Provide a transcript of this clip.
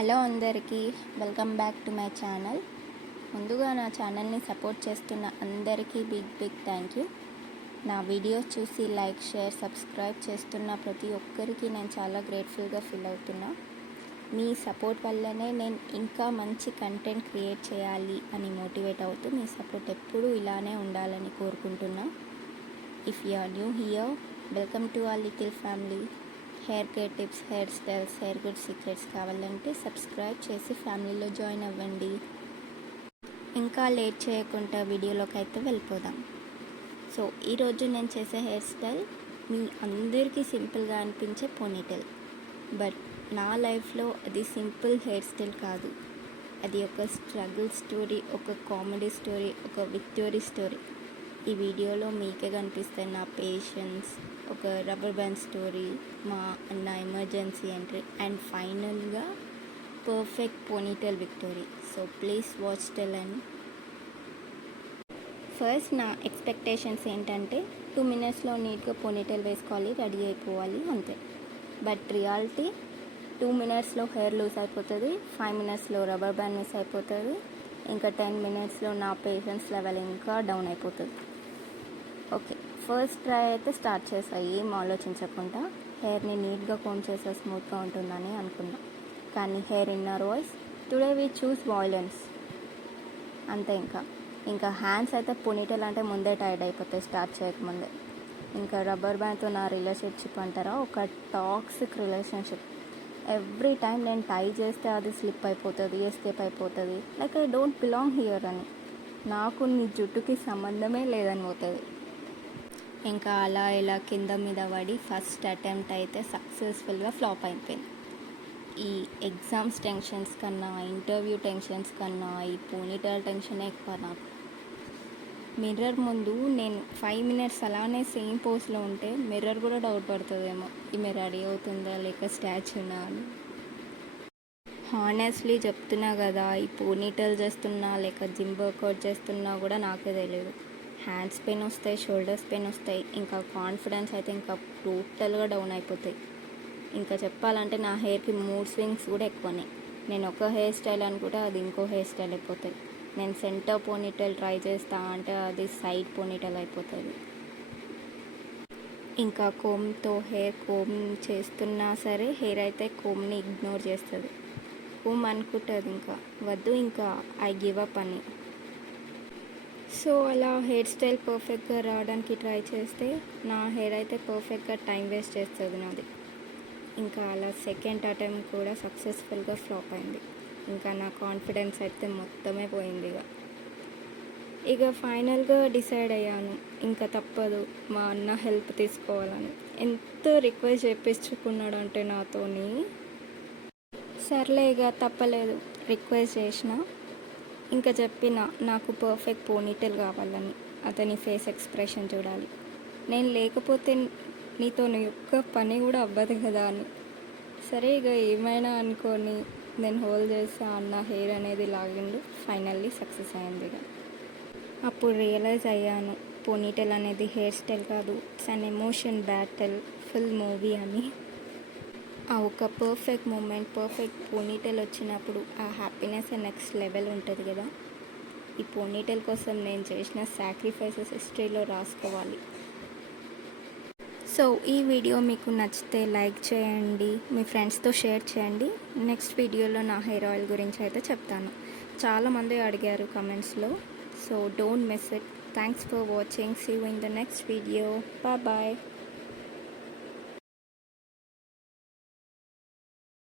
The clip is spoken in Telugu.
హలో అందరికీ, welcome back to my channel. ముందుగా నా ఛానల్ని సపోర్ట్ చేస్తున్న అందరికీ బిగ్ థ్యాంక్ యూ. నా వీడియోస్ చూసి లైక్, షేర్, సబ్స్క్రైబ్ చేస్తున్న ప్రతి ఒక్కరికి నేను చాలా గ్రేట్ఫుల్గా ఫీల్ అవుతున్నా. మీ సపోర్ట్ వల్లనే నేను ఇంకా మంచి కంటెంట్ క్రియేట్ చేయాలి అని మోటివేట్ అవుతూ మీ సపోర్ట్ ఎప్పుడూ ఇలానే ఉండాలని కోరుకుంటున్నా. If you are new here, welcome to our little family. Hair care tips, hair styles, hair good secrets కావాలంటే సబ్స్క్రైబ్ చేసి ఫ్యామిలీలో జాయిన్ అవ్వండి. ఇంకా లేట్ చేయకుండా వీడియోలోకి అయితే వెళ్ళిపోదాం. సో ఈరోజు నేను చేసే హెయిర్ స్టైల్ మీ అందరికీ సింపుల్గా అనిపించే పోనీటెల్. బట్ నా లైఫ్లో అది సింపుల్ హెయిర్ స్టైల్ కాదు. అది ఒక స్ట్రగుల్ స్టోరీ, ఒక కామెడీ స్టోరీ, ఒక విక్టరీ స్టోరీ. ఈ వీడియోలో మీకే కనిపిస్తాయి నా పేషెన్స్, ఒక రబ్బర్ బ్యాండ్ స్టోరీ, మా అన్న ఎమర్జెన్సీ ఎంట్రీ అండ్ ఫైనల్గా perfect ponytail victory. So please watch till. And first నా ఎక్స్పెక్టేషన్స్ ఏంటంటే 2 minutesలో నీట్గా పోనీటెల్ వేసుకోవాలి, రెడీ అయిపోవాలి, అంతే. బట్ రియాలిటీ 2 minutesలో హెయిర్ లూజ్ అయిపోతుంది, 5 minutesలో రబ్బర్ బ్యాండ్ మిస్ అయిపోతుంది, ఇంకా 10 minutesలో నా పేషెన్స్ లెవెల్ ఇంకా డౌన్ అయిపోతుంది. ఓకే, ఫస్ట్ ట్రై అయితే స్టార్ట్ చేసా ఏం ఆలోచించకుండా. హెయిర్ని నీట్గా కోమ్ చేసే స్మూత్గా ఉంటుందని అనుకున్నా. కానీ hair inner voice, today we choose violence, అంతే. ఇంకా హ్యాండ్స్ అయితే పోనీటెల్ అంటే ముందే టైర్డ్ అయిపోతాయి స్టార్ట్ చేయకముందే. ఇంకా రబ్బర్ బ్యాండ్తో నా రిలేషన్షిప్ అంటారా, ఒక టాక్సిక్ రిలేషన్షిప్. ఎవ్రీ టైం నేను టై చేస్తే అది స్లిప్ అయిపోతుంది, ఎస్కేప్ అయిపోతుంది, like I don't belong here అని. నాకు నీ జుట్టుకి సంబంధమే లేదని పోతుంది. ఇంకా అలా ఇలా కింద మీద పడి ఫస్ట్ అటెంప్ట్ అయితే సక్సెస్ఫుల్గా ఫ్లాప్ అయిపోయింది. ఈ ఎగ్జామ్స్ టెన్షన్స్ కన్నా, ఇంటర్వ్యూ టెన్షన్స్ కన్నా ఈ పోనీటెల్ టెన్షనే ఎక్కువ నాకు. మిర్రర్ ముందు నేను 5 minutes అలానే సేమ్ పోస్ట్లో ఉంటే మిర్రర్ కూడా డౌట్ పడుతుందేమో, ఈమె రెడీ అవుతుందా లేక స్టాచ్యూనా అని. హానెస్ట్లీ చెప్తున్నా కదా, ఈ పోనీటెల్ చేస్తున్నా లేక జిమ్ వర్కౌట్ చేస్తున్నా కూడా నాకే తెలియదు. హ్యాండ్స్ పెయిన్ వస్తాయి, షోల్డర్స్ పెయిన్ వస్తాయి, ఇంకా కాన్ఫిడెన్స్ అయితే ఇంకా టోటల్గా డౌన్ అయిపోతాయి. ఇంకా చెప్పాలంటే నా హెయిర్కి మూడ్ స్వింగ్స్ కూడా ఎక్కువనే. నేను ఒక హెయిర్ స్టైల్ అనుకుంటే అది ఇంకో హెయిర్ స్టైల్ అయిపోతుంది. నేను సెంటర్ పోనీటెల్ ట్రై చేస్తా అంటే అది సైడ్ పోనీటెల్ అయిపోతుంది. ఇంకా కోమ్తో హెయిర్ కోమ్ చేస్తున్నా సరే హెయిర్ అయితే కోమ్ని ఇగ్నోర్ చేస్తుంది. కోమ్ అనుకుంటుంది ఇంకా వద్దు, ఇంకా ఐ గివ్ అప్ అని. సో అలా హెయిర్ స్టైల్ పర్ఫెక్ట్గా రావడానికి ట్రై చేస్తే నా హెయిర్ అయితే పర్ఫెక్ట్గా టైం వేస్ట్ చేస్తుంది నాది. ఇంకా అలా సెకండ్ అటెంప్ట్ కూడా సక్సెస్ఫుల్గా ఫ్లాప్ అయింది. ఇంకా నా కాన్ఫిడెన్స్ అయితే మొత్తమే పోయింది. ఇక ఫైనల్గా డిసైడ్ అయ్యాను, ఇంకా తప్పదు, మా అన్న హెల్ప్ తీసుకోవాలని. ఎంత రిక్వెస్ట్ చేయించుకున్నాడు అంటే నాతోని, సర్లే ఇక తప్పలేదు, రిక్వెస్ట్ చేసిన. ఇంకా చెప్పిన నాకు పర్ఫెక్ట్ పోనీటెల్ కావాలని. అతని ఫేస్ ఎక్స్ప్రెషన్ చూడాలి, నేను లేకపోతే నీతో యొక్క పని కూడా అవ్వదు కదా అని. సరే ఇక ఏమైనా అనుకొని నేను హోల్డ్ చేస్తా అన్న హెయిర్ అనేది లాగిండు. ఫైనల్లీ సక్సెస్ అయింది. ఇక అప్పుడు రియలైజ్ అయ్యాను, పోనీటెల్ అనేది హెయిర్ స్టైల్ కాదు, it's an emotion battle, full movie అని. ఆ ఒక పర్ఫెక్ట్ మూమెంట్, పర్ఫెక్ట్ పోనీటెల్ వచ్చినప్పుడు ఆ హ్యాపీనెస్ నెక్స్ట్ లెవెల్ ఉంటుంది కదా. ఈ పోనీటెల్ కోసం నేను చేసిన సాక్రిఫైసెస్ హిస్టరీలో రాసుకోవాలి. సో ఈ వీడియో మీకు నచ్చితే లైక్ చేయండి, మీ ఫ్రెండ్స్తో షేర్ చేయండి. నెక్స్ట్ వీడియోలో నా హెయిర్ ఆయిల్ గురించి అయితే చెప్తాను. చాలామంది అడిగారు కమెంట్స్లో, so don't miss it. Thanks for watching. See you in the next video. Bye.